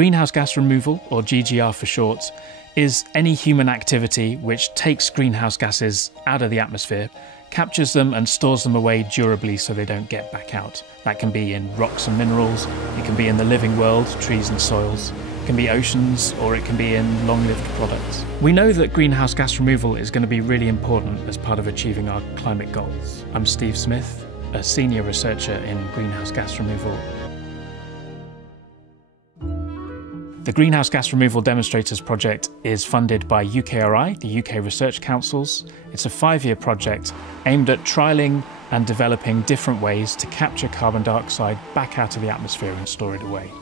Greenhouse gas removal, or GGR for short, is any human activity which takes greenhouse gases out of the atmosphere, captures them and stores them away durably so they don't get back out. That can be in rocks and minerals, it can be in the living world, trees and soils, it can be oceans, or it can be in long-lived products. We know that greenhouse gas removal is going to be really important as part of achieving our climate goals. I'm Steve Smith, a senior researcher in greenhouse gas removal. The Greenhouse Gas Removal Demonstrators project is funded by UKRI, the UK Research Councils. It's a 5-year project aimed at trialling and developing different ways to capture carbon dioxide back out of the atmosphere and store it away.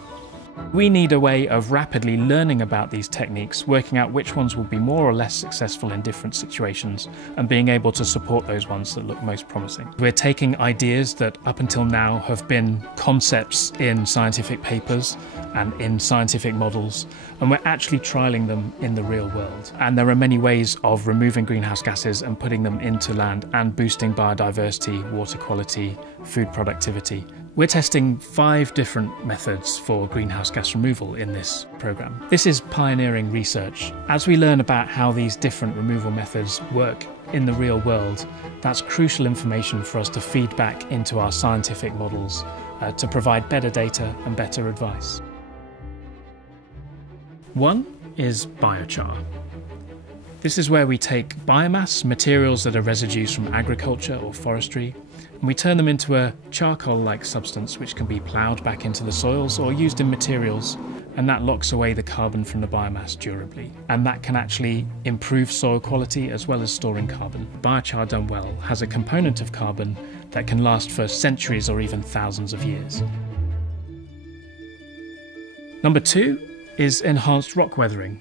We need a way of rapidly learning about these techniques, working out which ones will be more or less successful in different situations, and being able to support those ones that look most promising. We're taking ideas that up until now have been concepts in scientific papers and in scientific models, and we're actually trialling them in the real world. And there are many ways of removing greenhouse gases and putting them into land and boosting biodiversity, water quality, food productivity. We're testing 5 different methods for greenhouse gas removal in this programme. This is pioneering research. As we learn about how these different removal methods work in the real world, that's crucial information for us to feed back into our scientific models to provide better data and better advice. One is biochar. This is where we take biomass, materials that are residues from agriculture or forestry, and we turn them into a charcoal-like substance which can be ploughed back into the soils or used in materials, and that locks away the carbon from the biomass durably. And that can actually improve soil quality as well as storing carbon. Biochar done well has a component of carbon that can last for centuries or even thousands of years. Number 2 is enhanced rock weathering.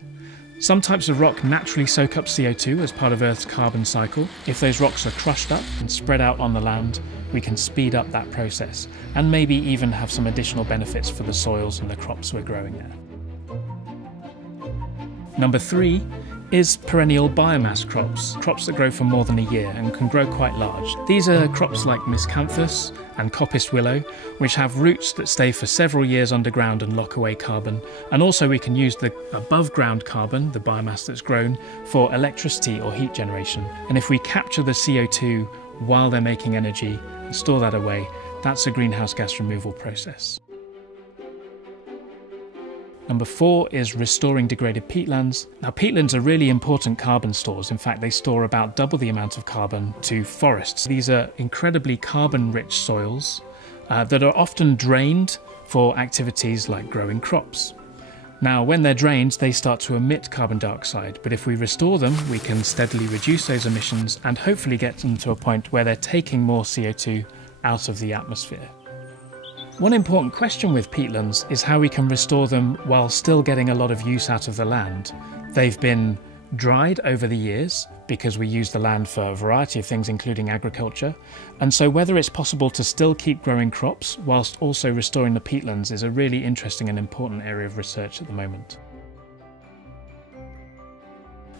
Some types of rock naturally soak up CO2 as part of Earth's carbon cycle. If those rocks are crushed up and spread out on the land, we can speed up that process and maybe even have some additional benefits for the soils and the crops we're growing there. Number 3 is perennial biomass crops, crops that grow for more than a year and can grow quite large. These are crops like miscanthus and coppice willow, which have roots that stay for several years underground and lock away carbon. And also we can use the above ground carbon, the biomass that's grown, for electricity or heat generation. And if we capture the CO2 while they're making energy and store that away, that's a greenhouse gas removal process. Number 4 is restoring degraded peatlands. Now, peatlands are really important carbon stores. In fact, they store about double the amount of carbon to forests. These are incredibly carbon-rich soils that are often drained for activities like growing crops. Now, when they're drained, they start to emit carbon dioxide, but if we restore them, we can steadily reduce those emissions and hopefully get them to a point where they're taking more CO2 out of the atmosphere. One important question with peatlands is how we can restore them while still getting a lot of use out of the land. They've been dried over the years because we use the land for a variety of things, including agriculture. And so whether it's possible to still keep growing crops whilst also restoring the peatlands is a really interesting and important area of research at the moment.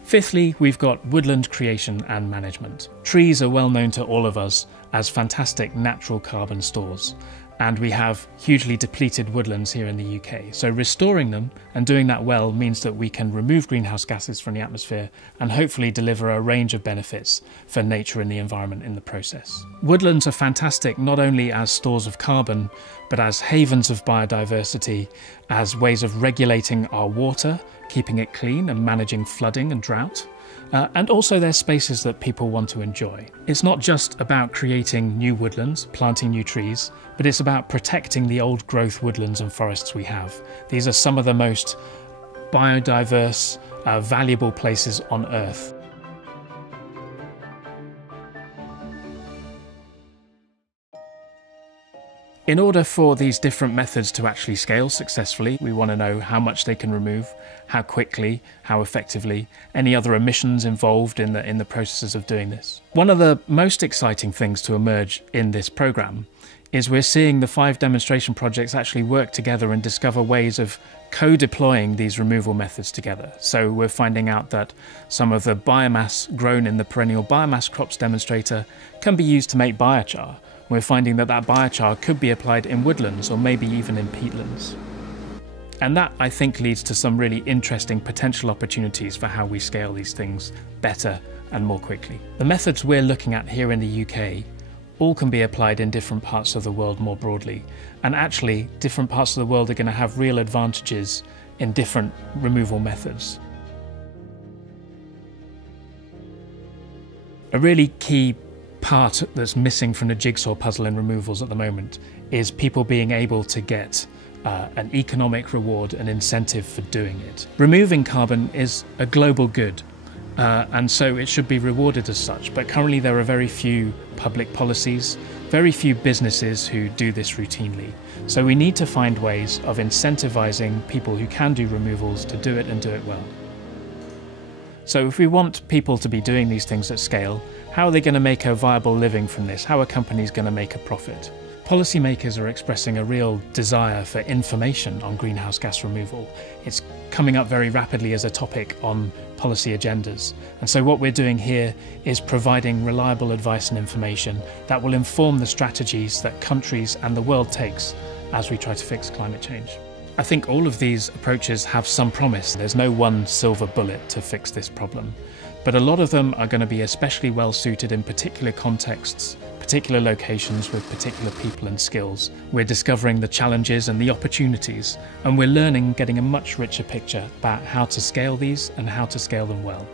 Fifthly, we've got woodland creation and management. Trees are well known to all of us as fantastic natural carbon stores. And we have hugely depleted woodlands here in the UK. So restoring them and doing that well means that we can remove greenhouse gases from the atmosphere and hopefully deliver a range of benefits for nature and the environment in the process. Woodlands are fantastic not only as stores of carbon, but as havens of biodiversity, as ways of regulating our water, keeping it clean and managing flooding and drought. And also they're spaces that people want to enjoy. It's not just about creating new woodlands, planting new trees, but it's about protecting the old growth woodlands and forests we have. These are some of the most biodiverse, valuable places on Earth. In order for these different methods to actually scale successfully, we want to know how much they can remove, how quickly, how effectively, any other emissions involved in the processes of doing this. One of the most exciting things to emerge in this programme is we're seeing the 5 demonstration projects actually work together and discover ways of co-deploying these removal methods together. So we're finding out that some of the biomass grown in the perennial biomass crops demonstrator can be used to make biochar. We're finding that that biochar could be applied in woodlands or maybe even in peatlands. And that, I think, leads to some really interesting potential opportunities for how we scale these things better and more quickly. The methods we're looking at here in the UK all can be applied in different parts of the world more broadly. And actually, different parts of the world are going to have real advantages in different removal methods. A really key part that's missing from the jigsaw puzzle in removals at the moment is people being able to get an economic reward, an incentive for doing it. Removing carbon is a global good, and so it should be rewarded as such, but currently there are very few public policies, very few businesses who do this routinely. So we need to find ways of incentivizing people who can do removals to do it and do it well. So if we want people to be doing these things at scale, how are they going to make a viable living from this? How are companies going to make a profit? Policymakers are expressing a real desire for information on greenhouse gas removal. It's coming up very rapidly as a topic on policy agendas. And so what we're doing here is providing reliable advice and information that will inform the strategies that countries and the world takes as we try to fix climate change. I think all of these approaches have some promise. There's no one silver bullet to fix this problem, but a lot of them are going to be especially well suited in particular contexts, particular locations with particular people and skills. We're discovering the challenges and the opportunities, and we're learning, getting a much richer picture about how to scale these and how to scale them well.